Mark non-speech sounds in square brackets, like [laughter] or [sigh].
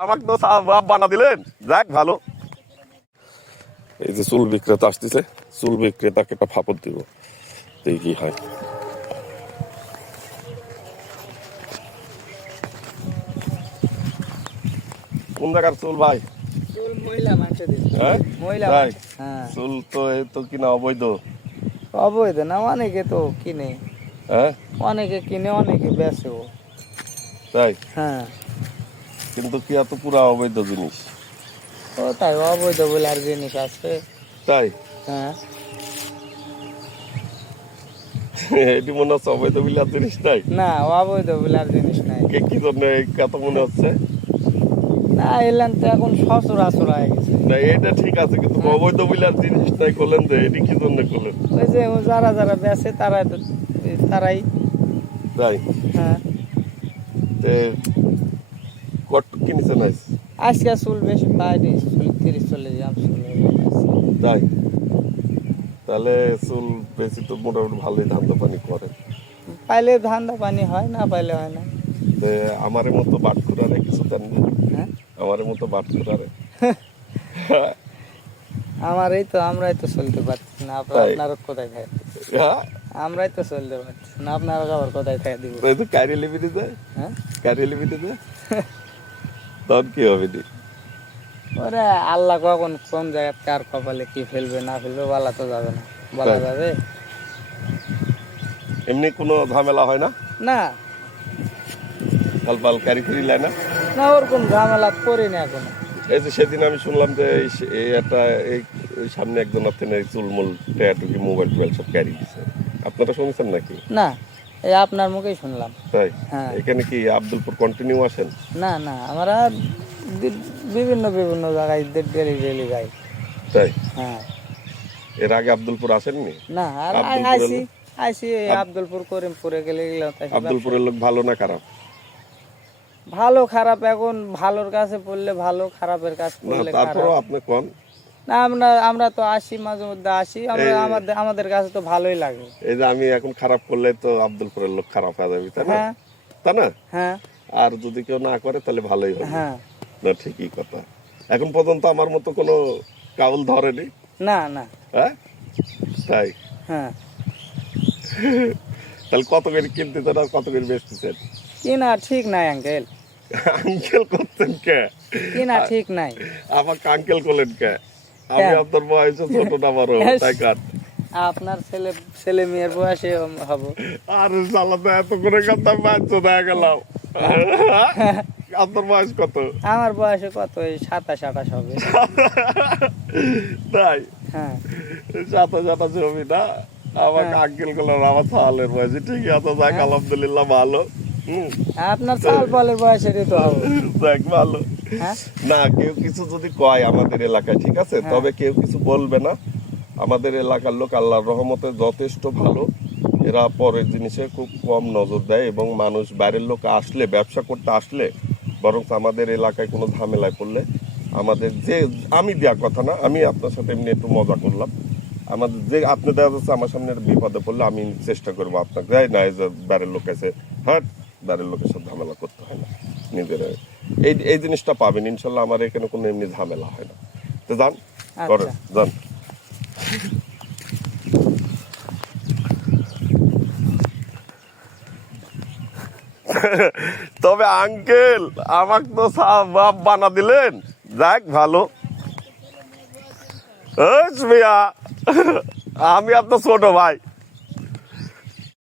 আমাকে তো বানা দিলেন। যাক ভালো। এই যে চুল বিক্রেতা আসতেছে চুল বিক্রেতাকে একটা ফাপড় দিব। কি হয়। কোন জায়গার চুল ভাই? চুল মহিলা হ্যাঁ? হ্যাঁ। চুল তো এই তো কিনা অবৈধ? অবৈধ না অনেকে তো কিনে। হ্যাঁ? অনেকে কিনে অনেকে বেচেও তাই? হ্যাঁ। কিন্তু কি এত পুরা অবৈধ জিনিস? ও তাই অবৈধ বলে আর জিনিস আছে। তাই? হ্যাঁ। [laughs] এটি মনে হচ্ছে অবৈধ বিলার জিনিস নাই? না অবৈধ বলে আর জিনিস নাই। কে কি জন্য কথা মনে হচ্ছে? না এলাম তো এখন সচরাচর হয়ে গেছে। না এটা ঠিক আছে কিন্তু অবৈধ বিলার জিনিস নাই করলেন যে এটি কি জন্য করলেন? ওই যে যারা যারা বেচে তারা তো তারাই। তাই? হ্যাঁ। তে কত আজকে চুল বেশি চুল তিরিশ চুল তাই? তাহলে চুল বেশি তো মোটামুটি ভালোই ধান্দা পানি করে। পাইলে ধান্দা পানি হয় না পাইলে হয় না। আমার মতো কিছু দেন হ্যাঁ? আমার মতো [laughs] আমার এই তো আমরাই তো চলতে পারছি না। আপনার কোথায় খাই হ্যাঁ? আমরাই তো চলতে পারছি না। আপনারা আবার কোথায় খাই দিব? কারি লিবিতে যায় হ্যাঁ? কারি লিবিতে যায় তখন কি হবে দি ওরে আল্লাহ কখন কোন জায়গায় কার কপালে কি ফেলবে না ফেলবে বলা তো যাবে না বলা যাবে। এমনি কোনো ঝামেলা হয় না? না। ক্যারি লাই না? না ওরকম ঝামেলা করি না এখনও। এই যে সেদিন আমি শুনলাম যে এই একটা এই সামনে একজন আছেন চুলমুল মোবাইল টোবাইল সব ক্যারি দিছে। আপনারা শুনছেন নাকি? না। এই আপনার মুখেই শুনলাম। তাই? হ্যাঁ। এখানে কি আব্দুলপুর কন্টিনিউ আসেন না না আমরা বিভিন্ন বিভিন্ন জায়গায় ডেলি ডেলি যাই। তাই? হ্যাঁ। এর আগে আব্দুলপুর আসেননি? না আর আই- আব্দুলপুরের আইসি লোক? আইসি এই আব্দুলপুর করিমপুরে গেলে আব্দুলপুরের লোক ভালো না খারাপ? ভালো খারাপ এখন ভালোর কাছে পড়লে ভালো খারাপের কাছে পড়লে তারপরেও খারাপ। আপনি কোন? না আমরা আমরা তো আসি মাঝে মধ্যে আসি। আমরা আমাদের আমাদের কাছে তো ভালোই লাগে। এই যে আমি এখন খারাপ করলে তো আব্দুলপুরের লোক খারাপ হয়ে যাবে তাই না? হ্যাঁ। তা না? হ্যাঁ। আর যদি কেউ না করে তাহলে ভালোই হবে। হ্যাঁ। না ঠিকই কথা। এখন পর্যন্ত আমার মতো কোনো কাউল ধরেনি? না না। হ্যাঁ? তাই? হ্যাঁ। তাহলে কত করে কিনতেছেন আর কত করে বেচতেছেন কিনা ঠিক নাই আঙ্কেল। আঙ্কেল করতেন কে? কিনা ঠিক নাই। আমাকে আঙ্কেল করলেন কে? আমি আপনার বয়সে ছোট না বড় তাই কার? আপনার ছেলে ছেলে মেয়ের বয়সে হব। আর সালাতে এত করে কথা বাচ্চা দেখা গেলাম। আপনার বয়স কত? আমার বয়সে কত? সাতাশ আঠাশ হবে। তাই? হ্যাঁ। সাতা সাতা ছবি না? আমাকে আঙ্কেল করলাম আমার সালের বয়সে। ঠিক আছে যাক আলহামদুলিল্লাহ ভালো। আপনার চাল বলের বয়সেরই তো হবে। দেখ ভালো। হ্যাঁ? না কেউ কিছু যদি কয় আমাদের এলাকায় ঠিক আছে? হ্যাঁ। তবে কেউ কিছু বলবে না। আমাদের এলাকার লোক আল্লাহর রহমতে যথেষ্ট ভালো। এরা পরের জিনিসে খুব কম নজর দেয় এবং মানুষ বাইরের লোক আসলে ব্যবসা করতে আসলে বরং আমাদের এলাকায় কোনো ঝামেলায় পড়লে আমাদের যে আমি দেওয়ার কথা না আমি আপনার সাথে এমনি একটু মজা করলাম। আমাদের যে আপনি দেখা যাচ্ছে আমার সামনে একটা বিপদে পড়লে আমি চেষ্টা করব আপনাকে। এই না এই যে বাইরের লোক আছে হ্যাঁ? বাইরের লোকের সাথে ঝামেলা করতে হয় না নিজের। এই এই জিনিসটা পাবেন ইনশাল্লাহ আমার এখানে কোনো এমনি ঝামেলা হয় না। তো যান করেন আচ্ছা। যান। তবে আঙ্কেল আমাকে তো বাপ বানা দিলেন। যাক ভালো। আমি আপনার ছোট ভাই।